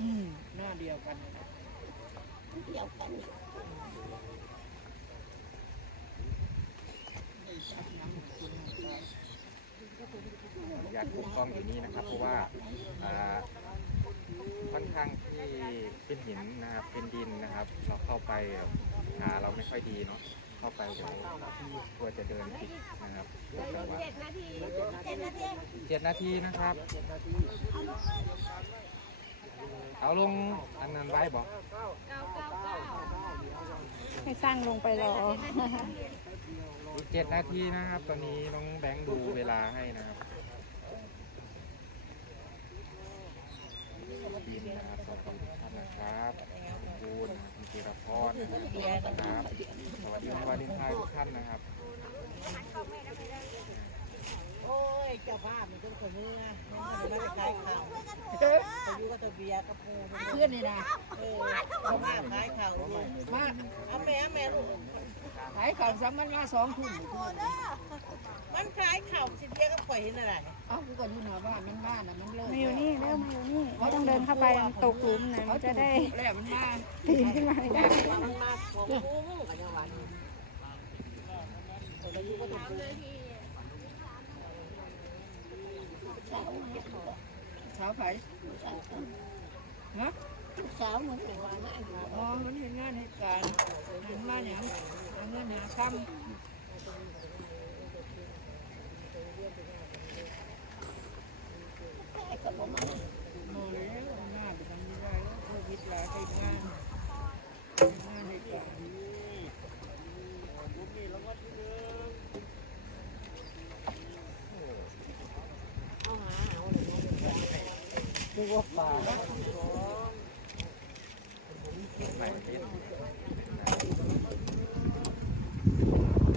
อืมหน้าเดียวกัน เดียวกันอนุญ ปลูกกล้องอยู่นี่นะครับ เพราะว่าอ่าค่อนข้างที่เป็นหินนะครับเป็นดินนะครับ เราเข้าไปหาเราไม่ค่อยดีเนาะเข้าไปเดี๋ยวกลัวจะเดินผิดนะครับแต่ว่าเจ็ดนาทีเจ็ดนาทีเจ็ดนาทีนะครับเอาลงอันนั้นไว้บอกให้สร้างลงไปรออีกเจ็ดนาทีนะครับ ตอนนี้น้องแบงค์ดูเวลาให้นะครับ ดีนะครับขอบคุณท่านนะครับขอบคุณคุณจิรพรนะครับสวัสดีวันวาเลนไทน์ทุกท่านนะครับ โอ้ยเจ้าภาพมันเป็นคนมื่อมันไม่ได้ขายข่าวอายุก็ตัวเบียร์กับปูเพื่อนนี่นะเออเจ้าภาพขายข่าวมาเอาแม่แม่ลูก ขายข่าวซ้ำมันมาสองทุ่มมันขายข่าวสิเบียร์ก็ปล่อยเห็นอะไรเอ้ากูก็อยู่หน้าบ้านมันมาน่ะมันเลิกมาอยู่นี่เริ่มมาอยู่นี่ไม่ต้องเดินเข้าไปมันตกหลุมนะมันจะได้แล้วมันมาปีนขึ้นมาได้มันมาของปูกันยังวันอายุก็ตัวเบียร์เช้าไผฮะ สาวมันเป็นว่าง่ายอ๋อมันเห็นงานเหตุการณ์เห็นมาเนี่ยหาเงินหาคำไอ้กับผมมันโมแล้วหน้าไปทำไม่ได้แล้วโควิดหลายไปงานงานเหตุการณ์ดูว่าป่าใส่เล่ น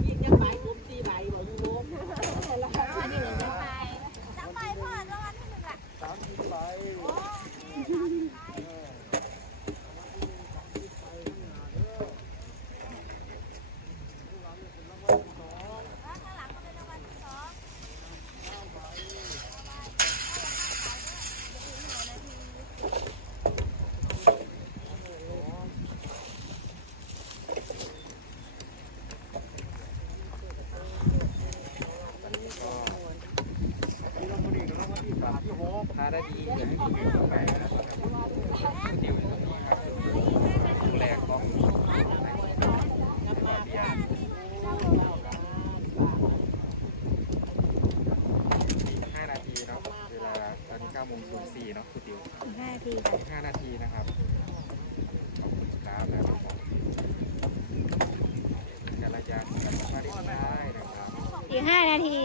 ยิงกันไปปุ๊บตีไหลบอกยูโร อันนี้เลยจะไปจะไปพ่อรางวัลที่หนึ่งอะ พาได้ดีอยากให้คุณอยู่ไปนะครับคุณดิวอยู่ตรงนี้ครับดูแลกล้องอีกห้านาทีเนาะเวลาตอนนี้เก้าโมงศูนย์สี่เนาะคุณดิว ห้านาทีค่ะ อีกห้านาทีนะครับ ขอบคุณครับแล้วก็ขอบคุณกัลยาณกันมาได้นะครับ อีกห้านาที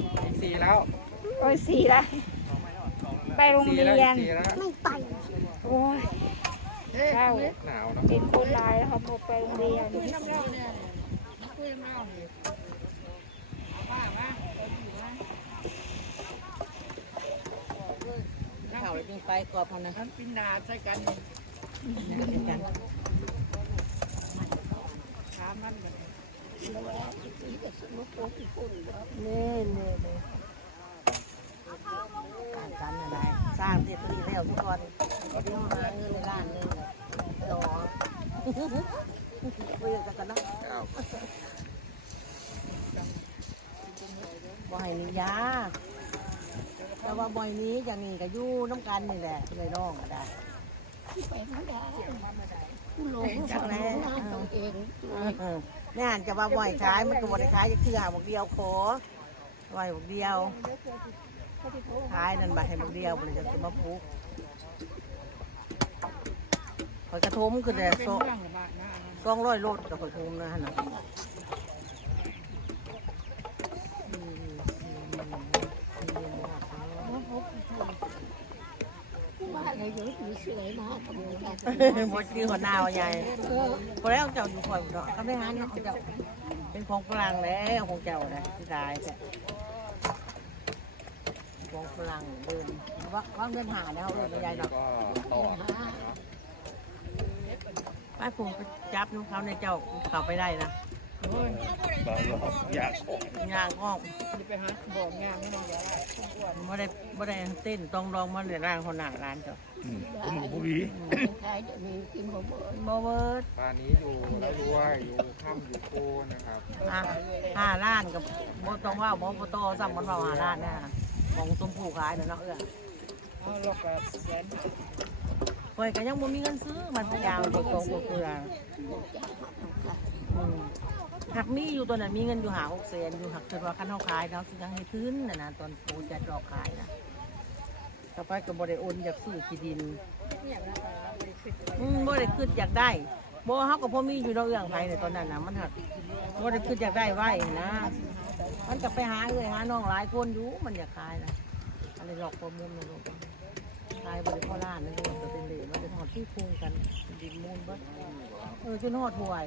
อีก สี่แล้วโอ้ยสี่ละไปโรงเรีแล้วยอีนกสี่แล้วไม่ไปโอ้ยเศร้า หนาวเนาะเป็นคนร้ายแล้วเขาบอกไปโรงเรียนคุยน้ำเล่าเนี่ยคุยน้ำเลยป้งไปกรอบพอนะท่านปินนาใส่กัน เป็นกัน ถามมันกัน เน่เน่เน่การกันอะไรสร้างเทปนี้แล้วทุกคนก็ต้องหาเงินในล้านหนึงรอคุยกันกันนะเก้าบ่อยนี้ยาแต่ว่าบ่อยนี้อย่างนี้ก็ยู่น้ำกันนี่แหละเลยน้องก็ได้ไปไม่ได้ผู้หลงจังแล้ตัวเองเออ นี่อ่านจะว่าบ่อยขายมันก็บ่ได้ขายจะคือหาบอกเดียวขอบ่อยบอกเดียวขายนั่นบ่ให้บอกเดียวมันจะจะมาปลูกข่อยกระทมคือแต่สองร้อยโลกับข่อยทมนะฮะน่ะ บ้านเราอยู่อยู่เฉยมาทำงาน หมดคือหัวหน้าหัวใหญ่พอแล้วเจ้าอยู่ข่อยบ่ดอกก็ไม่หาเนี่ยเจ้าเป็นของกลางแล้วของเจ้านะที่ขายแต่ของฝรั่งเดินว่าว่าเงินหาแล้วเออไม่ใหญ่หรอกก็ต่อนะครับไปผมไปจับน้ำเขาในเจ้าเขาไปได้นะ โอ้ยอยากออกย่างออกจะไปหาบอกงานไม่ต้องยาละทุกวันไม่ได้ไม่ได้เต้นต้องลองมาในร่างคนหนาร้านเจ้าผมหมูผู้วีโมเบิร์ดตอนนี้อยู่แล้วด้วยอยู่ค่ำอยู่โคนะครับอะห้าล้านกับโบต้องว่าโบโตซ้ำมันว่าห้าล้านนะของต้มผูขายเนาะเนาะเอื้อเอาเราก็แสนคอยก็ยังบ่มีเงินซื้อมันยาวตัวโตตัวเกลืออืม หักมีอยู่ตัวนั้นมีเงินอยู่หาหกแสนอยู่หักคือว่าคันเฮาขายเนาะสิยังให้คืนน่ะนะตอนปูจัดอกขายนะต่อไปก็บ่ได้โอนอยากซื้อที่ดินอืมบ่ได้คิดอยากได้บ่เฮาก็พ่อมีอยู่เนาะเอื้องไผในตอนนั้นน่ะมันหักบ่ได้คิดอยากได้ไว้นะมันก็ไปหาเอ้ยหาน้องหลายคนอยู่มันอยากขายนะอะไรหลอกประมูลนะลูกขายบริพ่อร้านนั่นเองก็เป็นเหรียญมันเป็นหอดที่พุงกันดินมูลเบิดเออจนหอดห่วย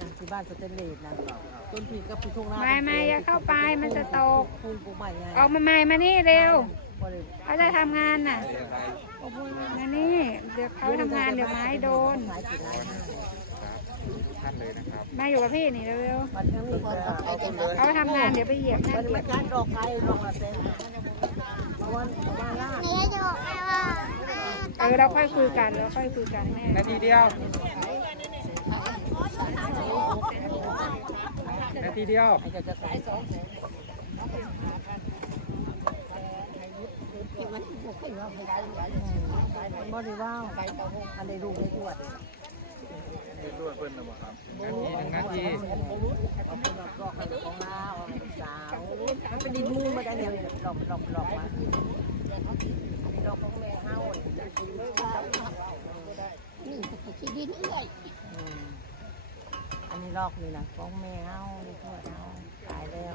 นะที่บ้านสเตนเลสนะจนผีกับผีทุ่งนาไม่ไม่อย่าเข้าไปมันจะตกพุงปูใหม่ไงออกมาใหม่มานี่เร็วบ่ได้เขาจะทำงานน่ะเรียนอะไรมานี่เดี๋ยวเขาทำงานเดี๋ยวไม้โดนขายกี่ร้านครับทุกท่านเลยนะครับมาอยู่กับพี่นี่เร็วมันทั้งมีคนกับเขาคนเลยๆเขาทำงานเดี๋ยวไปเหยียบมันั่นนไม่การดอกไก่ดอกละเซนวันวันละนี่จะบอกแม่ว่าเออเราค่อยคุยกันเราค่อยคุยกันแม่นาทีเดียว นาทีเดียวไอ้จจะขายสองแสนบ่ได้ว่าวอันใดลูกได้ตรวจนาทีหนึ่งนาทีเอาเป็นดอกดอกให้ของลาวเอาสาวมันเป็นดินมูลมาได้เนี่ยดอกดอกดอกมาอันนี้ดอกของแม่เฮานี่อืม อันนี้ดอกนี่นะของแม่เฮาได้ตรวจเฮาตายแล้ว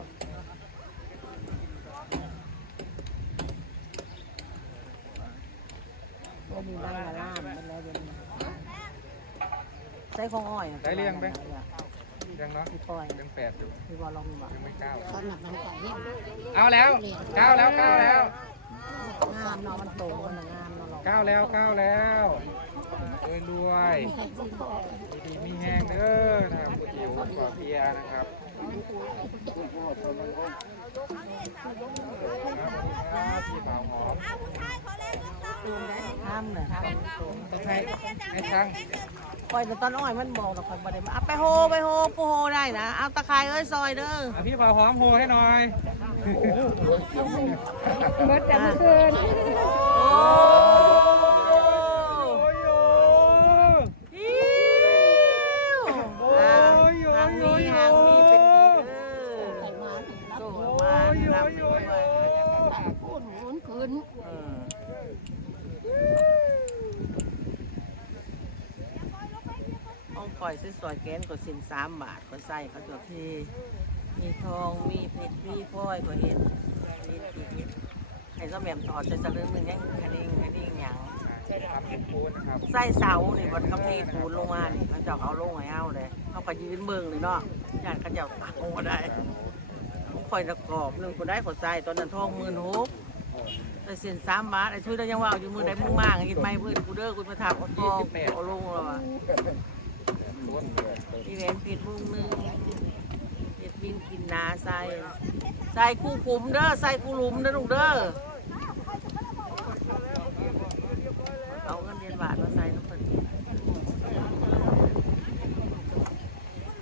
ก็มีบ้านมาล่ามมันแล้วเดี๋ยวนี้ใส่ของอ้อยอะได้เรียงไปยังเนาะพี่ปอยยังแปดอยู่พี่บอลลองดูบ่ยังไม่เก้าตอนหนักมันก่อนที่เอาแล้วเก้าแล้วเก้าแล้วงามเนาะมันโตมันน่ะงามเนาะเราเก้าแล้วเก้าแล้ว รวยรวยดีๆมีแห้งเด้อนะครับก๋วยเตี๋ยวกว่าเบียร์นะครับครับพี่บ่าวหอมห้ามเลยห้ามต้องให้ให้ช่างปล่อยแต่ตอนอ้อยมันบอกแต่คอยบ่ได้มาเอาไปโฮไปโฮปูโฮได้นะเอาตะไคร้เอ้ยซอยเด้ออะพี่บ่าวหอมโหให้หน่อยเบิดแต่เมื่อคืนโอ้ โอ้ยโอ้ ฮิวอะทางนี้ทางนี้เป็นดีเด้อโตมารับด้วย พูดหมุนคืน เออห้ องก่อยซื้อสวยแกนกดสินสามบาทก็ใส่เขาจะที่มีทองมีเพชรมีพลอยก็เห็นมีอีกให้ก็แหม่มถอดใส่สลึงหนึ่งยังคันนี้คันนี้หยังทำเป็นปูนนะครับใส่เสานี่บนกำนี้ปูนลงมานี่เขาเจ้าเอาลงให้เอาเลยเขาก็ยืนเบิ่งเลยเนาะญาติเขาเจ้าตามมาได้คอยตะกรอบหนึ่งคนได้ขอใส่ตอนนั้นทองหมื่นหกแต่เสียนสามบาทไอ้ช่วยเรายังว่าอยู่มือใดมึงมากกินไม่เพื่อนกูเด้อกูมาถามเอาทองเอาลงแล้วอะ พี่แหวนผิดมุงหนึงเห็ดบินกินนาใส่ใส่คู่ขุมเด้อใส่คู่หลุมเด้อลูกเด้อเอาเงินเดือนบาทมาใส่น้ำเพิ่น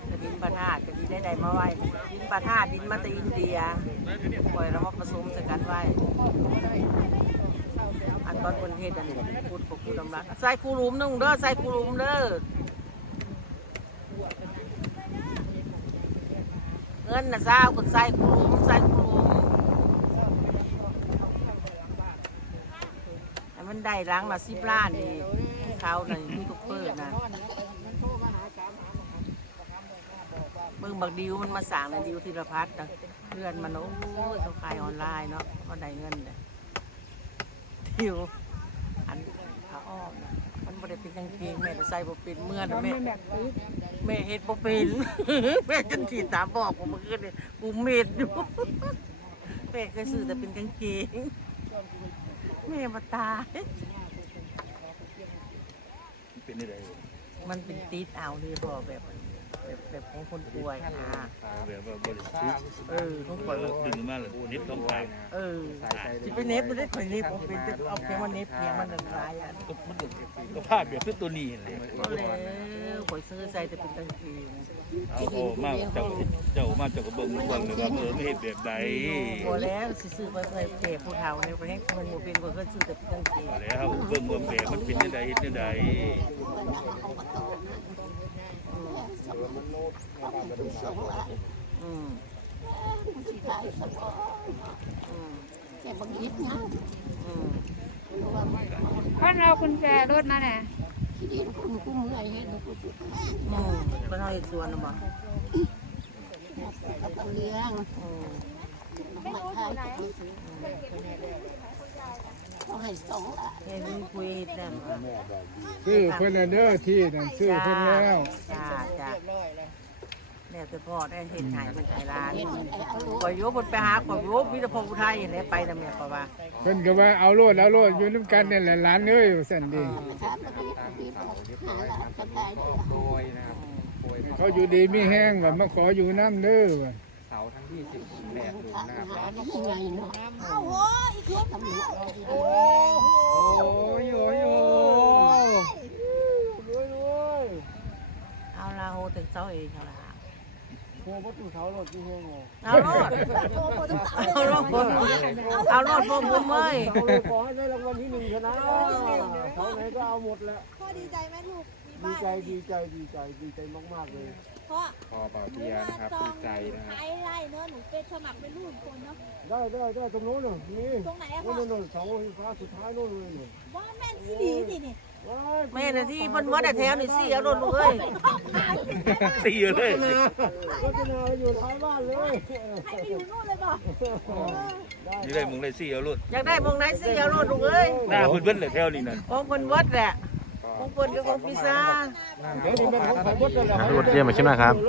กระดินปลาธาตุกระดินได้ใดมาไว้ดินปลาธาตุดินมาแตอินเดียปล่อยเรามาผสมสกันไว้อันตอนคนเทศอันนี้พูดปกพูดดำรักใส่คูหลุมนึงเด้อใส่คูหลุมเด้อ เงินน่ะเจ้าคนใส่คูหลุมใส่คูหลุมให้มันได้หลังละสิบล้านนี่เขาน่ะยูทูบเบอร์นะเบิ่งบักดิวมันมาสั่งในดิวธีรพัฒน์นะเพื่อนมันโอ้ยเขาขายออนไลน์เนาะเขาได้เงินเลยดิวอันขาอ้อมน่ะ บ่ได้เป็นกางเกงแม่แต่ใส่บ่เป็นเมื่อเราน่ะแม่ไม่ แบบนี้แม่เฮ็ดบ่เป็น แม่จนถีตามบอกผมเมื่อคืนนี่กูเม็ดอยู่เป๊ะเคยซื้อแต่เป็นกางเกงแม่มาตาย เป็นได้ไดมันเป็นตีดเอาเลยพอแบบ แบบแบบของคนป่วยนะแบบว่าบริสุทธิ์เออของป่วยดึงมาเลยนิดต้องไปเออที่ไปเน็บไม่ได้ข่อยเน็บผมเป็นจะเอาเพียงว่าเน็บเพียงมันละลายอะก็มันก็ภาพแบบคือตัวนี้เลยก็แล้วข่อยซื้อใส่แต่เป็นกางเกงเอาโอ้มากเจ้าเจ้ามาเจ้าก็เบิ่งก่อนเลยว่าเออไม่เห็นแบบใดพอแล้วสิซื้อไปเพื่อเก็บผู้เฒ่าในประเทศคนหมู่เป็นคนก็ซื้อแต่เป็นกางเกงพอแล้วเบิ่งว่าแบบมันเป็นได้ใดเฮ็ดได้ใด อืมขายสปอร์อืมแกบังคิดนะอืมพ่อนเอากุญแจรถมาเนี่ยที่ดินคุณกูเมื่อยเห็นกูสุดอืมเป็นเอาอีกส่วนหนึงบ่กับเลี้ยงอืมมาขาย ต้องให้สองล้านเห็นมีคุยนั่นว่ะซื้อเพิ่นน่ะเด้อที่นั่นซื้อเพิ่นแล้วจ้าจ้าเนี่ยคือพ่อได้เห็นหายเป็นไทยร้านเห็นไอ้เอาลูกข่อยโยบนไปหาข่อยโยบพิธพงศ์อุทัยเห็นไหมไปนะแม่ป่าว่าเพิ่นก็ว่าเอาโลดเอาโลดอยู่นํกันนี่แหละหลานเอ้ยว่าซั่นดิครับแล้วก็มีหาล้านก็ได้เลยโปรยนะครับโปรยเขาอยู่ดีมีแห้งว่ามาขออยู่น้ำเด้อว่าเสาทั้งที่สิบแปดหลุมนะครับหาได้ยังไงเนาะเอาโว้ยอีกตำรวจโอ้ยโอ้ยโอ้ยรวยรวยเอาละโหถึงเสาเองเอาละโคบ่ตู้เสารถที่แห้งบ่เอารถเอารถผมเอารถผมผมเอ้ยเอาเลยขอให้ได้รางวัลที่หนึ่งเท่านั้นเสาไหนก็เอาหมดแล้วพ่อดีใจไหมลูกมีดีบ้านใจดีใจดีใจดีใจมากๆเลย พ่อพอเป่าเบียร์นะครับดีใจนะครับขายไร่เนอะหนูเป็นสมัครเป็นลูกคนเนาะได้ได้ได้ตรงโน้นเลยนี่ตรงไหนอะโน่พ่อนโน่นเสาไฟฟ้าสุดท้ายโน่นเลยนี่บ้านแม่นที่ดีสินี่ว้ายแม่น่ะที่เพิ่นวัดอะแถวนี่สิเอารถลูกเอ้ยตีเลยรถนาอยู่ท้ายบ้านเลย ให้ไปอยู่นู่นเลยบ่นี่ได้มึงได้สี่เอารถอยากได้มองไหนสิเอารถลูกเอ้ยหน้าเพิ่นเบิ่นเลยแถวนี้น่ะของเพิ่นวัดแหละ ของคนกับของพิซซ่าเดี๋ยวนี้มันของของบดแล้วรวดเรียมมาขึ้นมาครับ